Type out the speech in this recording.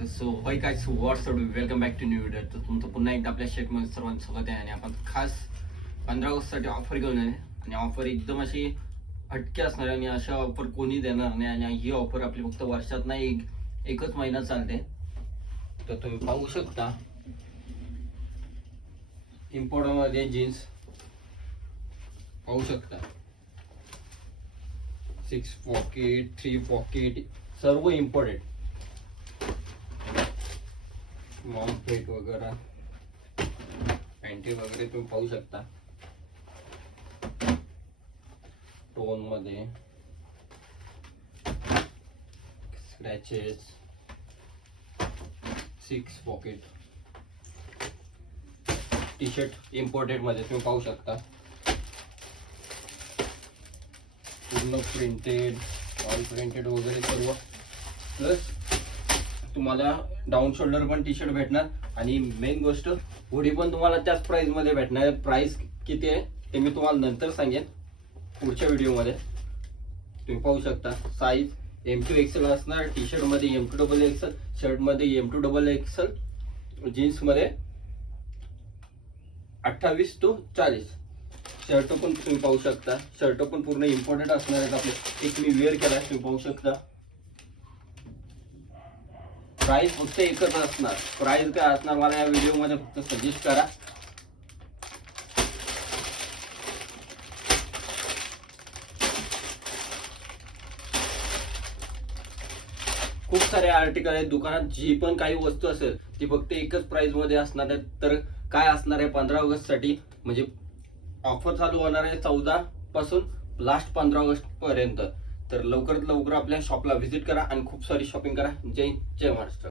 तर होय काय what's up welcome back to new video. तर तुमचं पुन्हा एकदा आपल्या शेटमध्ये सर्वांचं स्वागत आहे. आणि आपण खास 15 ऑगस्टसाठी ऑफर घेऊन आहे आणि ऑफर एकदम अशी हटके असणार आहे आणि अशा ऑफर कोणी देणार नाही. आणि ही ऑफर आपली फक्त वर्षात नाही एकच महिना चालते. तर तुम्ही पाहू शकता इम्पोर्टमध्ये जीन्स पाहू शकता, 6 पॉकेट 3 पॉकेट सर्व इम्पोर्टेड मॉम पेट वगैरे पॅन्टी वगैरे तुम्ही पाहू शकता. टोन मध्ये scratches, 6 pocket T shirt imported मध्ये तुम्ही पाहू शकता. पूर्ण प्रिंटेड ऑल प्रिंटेड वगैरे सर्व. प्लस तुम्हाला डाऊन शोल्डर पण टी शर्ट भेटणार आणि मेन गोष्ट हुडी पण तुम्हाला त्याच प्राइस मध्ये भेटणार. प्राइस किती आहे ते मी तुम्हाला नंतर सांगेन पुढच्या व्हिडिओ मध्ये. तुम्ही पाहू शकता साईज M2 XL असणार. टी शर्ट मध्ये M2 XXL, शर्ट मध्ये M2 XXL, जीन्स मध्ये 28 to 40. शर्ट पण तुम्ही पाहू शकता. शर्ट पण पूर्ण इम्पॉर्टंट असणार आहेत आपले. एक मी वेअर केला तुम्ही पाहू शकता. प्राइस फक्त एकच असणार. प्राइस काय असणार मला या व्हिडिओ मध्ये फक्त सजेस्ट करा. खूप सारे आर्टिकल आहेत दुकानात. जी पण काही वस्तू असेल ती फक्त एकच प्राइस मध्ये असणार आहे. तर काय असणार आहे 15 ऑगस्ट साठी म्हणजे ऑफर चालू होणार आहे 14 पासून लास्ट 15 ऑगस्ट पर्यंत. तर लवकरात लवकर आपल्या शॉपला व्हिजिट करा आणि खूप सारी शॉपिंग करा. जय महाराष्ट्र.